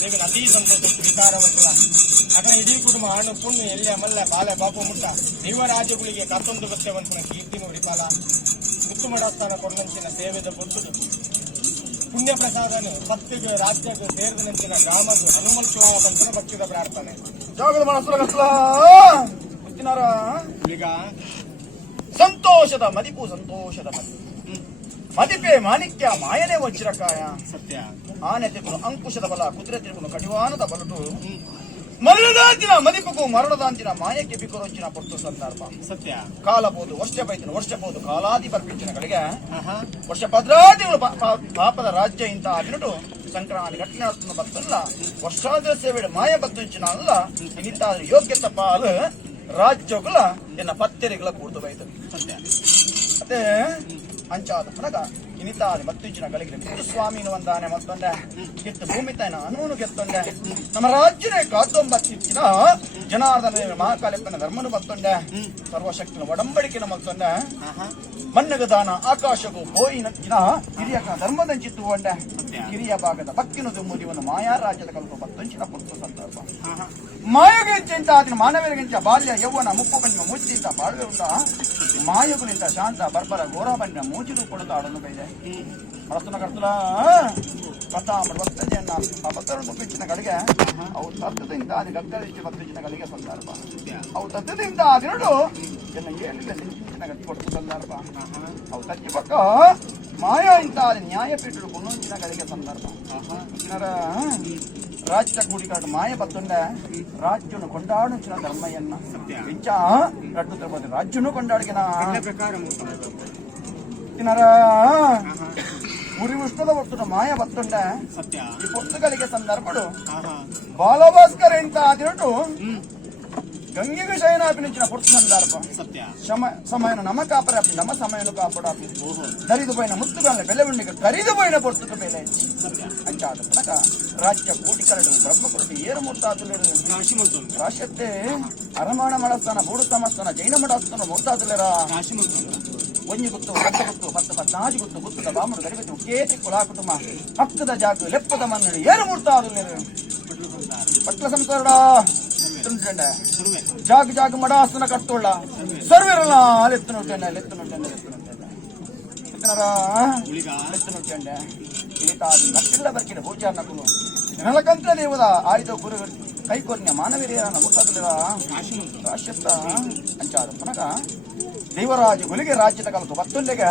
ದೇವಿ ಅತೀ ಸಂತೋಷ ವಿಚಾರವಂತಲ್ಲ ಅಕನ ಇಡೀ ಕುಟುಂಬ ಹಣ್ಣು ಪುಣ್ಣು ಎಲ್ಲೆ ಮಲ್ಲೆ ಬಾಲೆ ಬಾಪು ಮುಟ್ಟ ದೈವರಾಜ್ಯಗಳಿಗೆ ಕತ್ತೊಂದು ಬತ್ತೆವಂತನ ಕೀರ್ತಿ ನೋಡಿ ಪಾಲ ಮುತ್ತುಮಡಸ್ಥಾನ ಕೊಡಂಚಿನ ಸೇವೆದ ಪೊತ್ತುದು ಪುಣ್ಯ ಪ್ರಸಾದನು ಪತ್ತಿಗೆ ರಾಜ್ಯಕ್ಕೆ ಸೇರಿದಂಚಿನ ಗ್ರಾಮದು ಹನುಮಂತಲಾಲ ಬಂತನ ಭಕ್ತಿದ ಪ್ರಾರ್ಥನೆ ಜಾಗದ ಮನಸ್ಸು ಈಗ ಸಂತೋಷದ ಮದಿಪು ಸಂತೋಷದ ಮದಿಪೆ ಮಾಣಿಕ್ಯ ಮಾಯನೆ ವಜ್ರಕಾಯ ಸತ್ಯ ಆನೆ ತಿರುಗುನು ಅಂಕುಶದ ಬಲ ಕುದುರೆ ತಿರುಗುನು ಕಡಿವಾನದ ಬಲಟು ಮರಣದಾಂತಿನ ಮದಿಪುಕು ಮರಣದಾಂತಿನ ಮಾಯಕ್ಕೆ ಬಿಕ್ಕುರೊಂಚಿನ ಪೊಟ್ಟು ಸಂದರ್ಭ ಸತ್ಯ ಕಾಲಬಹುದು ವರ್ಷ ಬೈತನು ವರ್ಷಬಹುದು ಕಾಲಾದಿ ಬರ್ಪಿಂಚಿನಗಳಿಗೆ ವರ್ಷ ಭದ್ರಾದಿಗಳು ಪಾಪದ ರಾಜ್ಯ ಇಂತ ಬಿನುಟು ಸಂಕ್ರಾಂತಿ ಘಟನೆ ಬತ್ತಲ್ಲ ವರ್ಷಾದ ಸೇವೆ ಮಾಯ ಬದ್ದುಂಚಿನ ಅಲ್ಲ ಇಂತ ಯೋಗ್ಯತ ಪಾಲು ರಾಜ್ಯಗಳ ಎನ್ನ ಪತ್ತೆರೆಗಳ ಕೂಡ್ದು ಬೈತು ಸತ್ಯ ಮತ್ತೆ ಅಂಚಾದ ಪುನಗ ಇನಿತಾದಿ ಮತ್ತಿಂಚಿನ ಗಳಿಗೆ ಬಿಟ್ಟು ಸ್ವಾಮಿನು ಒಂದಾನೆ ಮತ್ತೊಂದೆ ಗೆತ್ತು ಭೂಮಿ ತಾಯಿನ ಅನೂನು ಗೆತ್ತೊಂದೆ ನಮ್ಮ ರಾಜ್ಯನೇ ಕಾತೊಂಬತ್ತಿನ ಜನಾರ್ದನ ಮಹಾಕಾಲಿಪ್ಪನ ಧರ್ಮನು ಮತ್ತೊಂದೆ ಸರ್ವಶಕ್ತಿನ ಒಡಂಬಡಿಕೆನ ಮತ್ತೊಂದೆ ಮನ್ನಗ ದಾನ ಆಕಾಶಗೂ ಬೋಯಿನ ಹಿರಿಯ ಧರ್ಮದಂಚಿತ್ತು ಒಂಡೆ ಹಿರಿಯ ಭಾಗದ ಭಕ್ತಿನ ದುಮ್ಮುದಿವನ್ನು ಮಾಯಾ ರಾಜ್ಯದ ಕಲ್ಪ ಮತ್ತೊಂಚಿನ ಪುತ್ರ ಸಂದರ್ಭ ಮಾಯಗಿಂಚ ಆದಿನ ಮಾನವರಿಗಿಂಚ ಬಾಲ್ಯ ಯೌವನ ಮುಪ್ಪು ಬಣ್ಣ ಮುಚ್ಚಿಂತ ಬಾಳ್ವೆ ಉಂಟ ಮಾಯಗುಲಿಂದ ಶಾಂತ ಬರ್ಬರ ಘೋರ ಬಣ್ಣ ಮೂಚಿರು ಕೊಡುತ್ತ ಆಡಲು ಬೈದೆ ಮನಸ್ಸನ ಕರ್ತಲ ಪತ್ತಾಂಬ ಭಕ್ತಜೆಯನ್ನ ಆ ಭಕ್ತರನ್ನು ಪಿಚ್ಚಿನ ಗಳಿಗೆ ಅವು ತತ್ವದಿಂದ ಆದಿ ಗಕ್ಕರಿಸಿ ಭಕ್ತಿನ ಗಳಿಗೆ ಸಂದರ್ಭ ಅವು ತತ್ವದಿಂದ ಆದಿನಡು ಎನ್ನ ಏಳಿಗೆ ಪಿಚ್ಚಿನ ಗತಿ ಕೊಟ್ಟು ಸಂದರ್ಭ ಅವು ತಚ್ಚಿ ಪಕ್ಕ ಮಾಯಾ ಇಂತ ಆದಿ ನ್ಯಾಯಪೀಠರು ಕುನ್ನೊಂಚಿನ ಗಳಿಗೆ ಸಂದರ್ಭ ರಾಜ್ಯ ಕೂಡಿಕಾಡು ಮಾಯ ಬತ್ತೊಂಡೆ ರಾಜ್ಯನು ಕೊಂಡಾಡುಂಚಿನ ಧರ್ಮಯ್ಯನ್ನ ಇಂಚ ರಟ್ಟು ರಾಜ್ಯನು ಕೊಂಡಾಡಿನ ಪ್ರಕಾರ ಉರಿ ಉಷ್ಣದ ಒಟ್ಟು ಮಾಯ ಬತ್ತೊಂಡೆ ಸತ್ಯ ಈ ಪುಸ್ತಕಗಳಿಗೆ ಸಂದರ್ಭಡು ಬಾಲಭಾಸ್ಕರ್ ಇಂತ ಆದಿರಟ್ಟು ಗಂಗೆಗೆ ಶಯನಾಪಿನಿಂಚಿನ ಪುರುಷ ಸಂದರ್ಭ ಸತ್ಯ ಸಮಯನ ನಮ ಕಾಪರಾಪಿ ನಮ್ಮ ಸಮಯನು ಕಾಪಡಾಪಿ ದರಿದು ಪೋಯಿನ ಮುತ್ತುಗಳನ್ನ ಬೆಲೆ ಉಂಡಿಗೆ ಕರಿದು ಪೋಯಿನ ಪುಸ್ತಕ ಬೆಲೆ ಅಂಚಾದ ಪುನಕ ರಾಜ್ಯ ಕೋಟಿ ಕರಡು ಬ್ರಹ್ಮಕುರುಟಿ ಏರು ಮುರ್ತಾದುಲೇರು ರಾಶಿಯತ್ತೆ ಅರಮಾಣ ಮಡಸ್ಥಾನ ಬೂಡು ಸಮಸ್ಥಾನ ಜೈನ ಮಡಸ್ಥಾನ ಮುರ್ತಾದುಲೇರ ಒಂಜಿ ಗುತ್ತು ಹತ್ತು ಗುತ್ತು 10-14 ಗುತ್ತು ಗುತ್ತದ ಬಾಮುಡು ಗರಿಬಿತ್ತು ಕೇತಿ ಕುಲಾ ಕುಟುಂಬ ಹಕ್ಕದ ಜಾಗ ಲೆಪ್ಪದ ಮನ್ನಡಿ ಏರು ಮುರ್ತಾದುಲೇರು ಪಟ್ಲ ಸಂಸಾರ ಜಾಗ ಜಾಗ ಮಡಾಸ್ತನ ಕಟ್ಟೋಳ ಸರ್ವಿರಲ್ಲ ಲೆತ್ತು ನೋಟಂಡೆ ನಟ್ಟಿಲ್ಲ ಬರ್ಕಿಡ ಪೂಜಾರ್ ನಕುನು ನೆಲಕಂತ್ರ ದೇವದ ಆಯ್ದ ಗುರು ಕೈಕೊರ್ನ್ಯ ಮಾನವೀಯರನ್ನ ಮುಟ್ಟದಿಲ್ಲ ರಾಶ್ಯತ್ತ ಅಂಚಾದ ಪುನಗ ದೇವರಾಜ ಗುಲಿಗೆ ರಾಜ್ಯದ ಕಲತು ಮತ್ತೊಂದೆಗೆ